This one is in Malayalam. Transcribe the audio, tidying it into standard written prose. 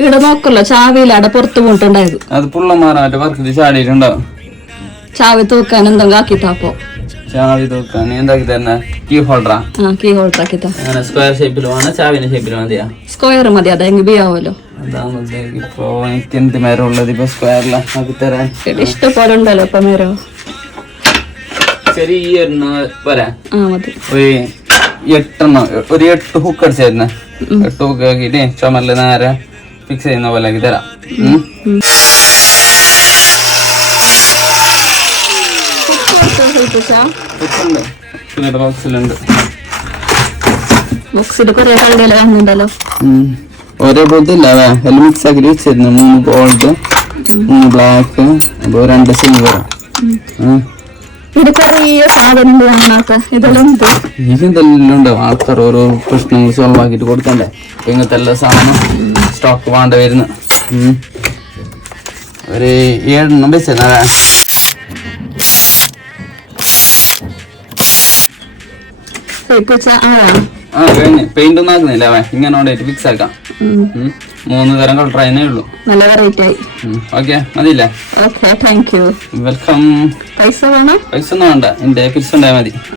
ഇവിടെ നോക്കല്ലോ ചാവിയിലാടെ പുറത്ത് പോയിട്ടുണ്ടായത്. അത് പുള്ളമാറായിട്ട് വർക്കിട്ട് ചാടിയിട്ടുണ്ടാവും. ചാവി തൂക്കാൻ എന്തെങ്കിലും ആക്കിത്താപ്പോ. ചാവി തൂക്കാൻ എന്താക്കി തന്നെ കീ ഹോൾഡറാ? കീ ഹോൾഡർ ആക്കിത്താ. സ്ക്വയർ ഷേപ്പിൽ വേണം, ചാവിന്റെ ഷേപ്പിൽ മതിയാ? സ്ക്വയർ മതി, അതെങ്കിൽ ബിയാവല്ലോ. അതാകുമ്പോഴത്തേക്ക് ഇപ്പൊ എനിക്ക് എന്ത് മരം ഉള്ളത് ഇപ്പൊ സ്ക്വയറിലാ ആക്കി തരാൻ. ഇഷ്ടപോലെ ഉണ്ടല്ലോ ഇപ്പൊ മരം. ചെറിയൊരെണ്ണം പോരാ? മതി. ഒരു 8 ഹുക്ക് അടിച്ചായിരുന്നു. 8 ഹുക്ക് ആക്കിട്ട് ചുമരില് നേരെ ഫിക്സ് ചെയ്യുന്ന പോലെ ആക്കി തരാം. ബോക്സിലുണ്ട്. ഒരേ പോലത്തെ ഇല്ല, എല്ലാം മിക്സ് ആക്കി വെച്ചിരുന്നു. 3 ഗോൾഡ്, 3 ബ്ലാക്ക്, 2 സിൽവർ. ഇതെല്ലാം ഉണ്ടാവും. ആൾക്കാർ ഓരോ പ്രശ്നങ്ങൾ സോൾവ് ആക്കിട്ട് കൊടുക്കണ്ടേ. ഇങ്ങനത്തെ എല്ലാ സാധനം സ്റ്റോക്ക് വേണ്ട വരുന്നു. ഒരു 7 എണ്ണം വെച്ചാ കഴിഞ്ഞ് പെയിന്റ് ഒന്നും ആക്കുന്നില്ല. ഇങ്ങനെ കൊണ്ടായിട്ട് ഫിക്സ് ആക്കാം. 3 തരം കളർ അതിനേ ഉള്ളൂ. നല്ല വെറൈറ്റി ആയി. ഓക്കെ മതിയില്ലേ? Okay, thank you. വെൽക്കം. പൈസ വേണം? പൈസ ഒന്നും വേണ്ട, എന്റെ ഫിക്സ് ഉണ്ടായാൽ മതി.